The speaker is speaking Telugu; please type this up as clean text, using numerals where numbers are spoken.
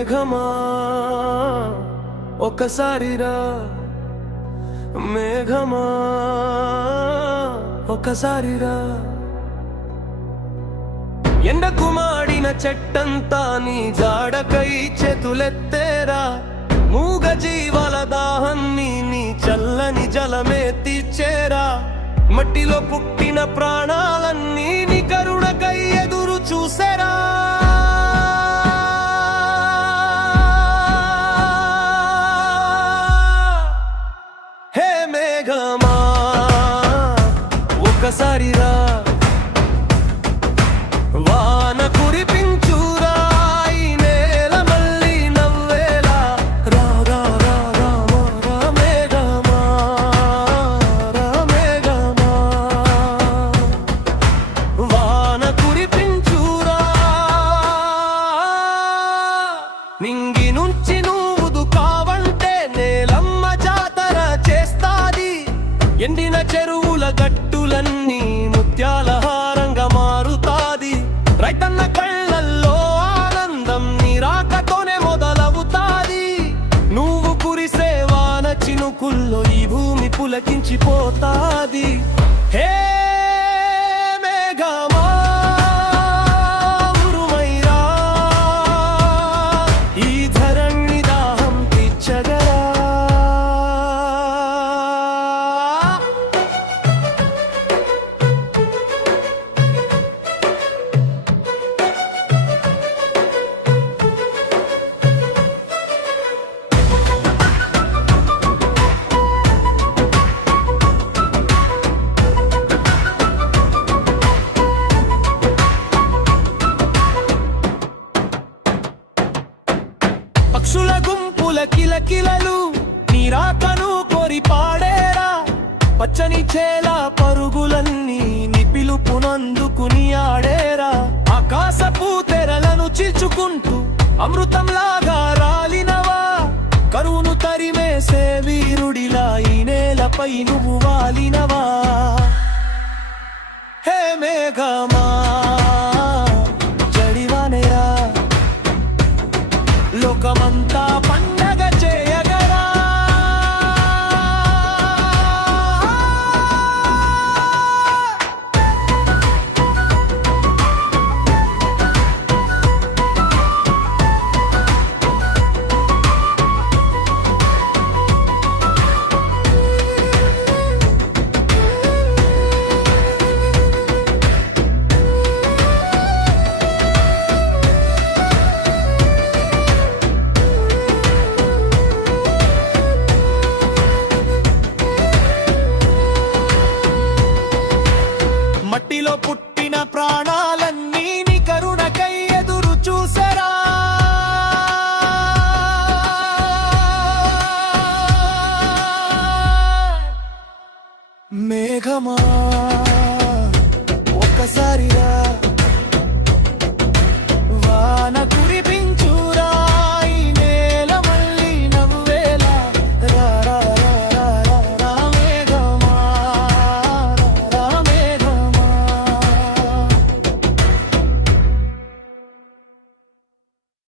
మేఘమా ఒకసారిరా, మేఘమా ఒకసారిరా. ఎండకు మాడిన చెట్టంతా నీ జాడకై చేతులెత్తేరా. మూగ జీవాల దాహాన్ని నీ చల్లని జలమే తీర్చేరా. మట్టిలో పుట్టిన ప్రాణాలన్నీ నీ కరుణకై ఎదురు చూసేరా. హే మేఘమా ఒకసారిరా, వాన కురిపించురా, ఈ నేల మళ్ళీ నవ్వేలా. రాగా రాగా రా మేఘమా, రా మేఘమా. వాన కురిపించురా, నింగి నుంచి నువ్వు కావంటే నేలమ్మ జాతర చేస్తాది. ఎండిన చెరువుల గట్టులన్నీ ముత్యాల హారంగా మారుతాది. రైతన్న కళ్ళల్లో ఆనందం నీ రాకతోనే మొదలవుతాది. నువ్వు కురిసే వాన చినుకుల్లో ఈ భూమి పులకించిపోతాది. హే మేఘమా ఉరుమైరా, ఈ ధరణి దాహం తీర్చగరా. పక్షుల గుంపుల కిలకిలలు నీ రాకను కోరి పాడేరా. పచ్చని చేల పరుగులన్నీ నీ పిలుపునందుకుని ఆడేరా. ఆకాశపు తెరలను చీల్చుకుంటూ అమృతంలాగా రాలినవా. కరువును తరిమేసే వీరుడిలా ఈ నేలపై నువ్వు వాలినవా. హే మేఘమా జడివానేరా, లోకమంతా పండగ చేయగరా. మట్టిలో పుట్టిన ప్రాణాలన్నీ నీ కరుణకై ఎదురు చూసరా. మేఘమా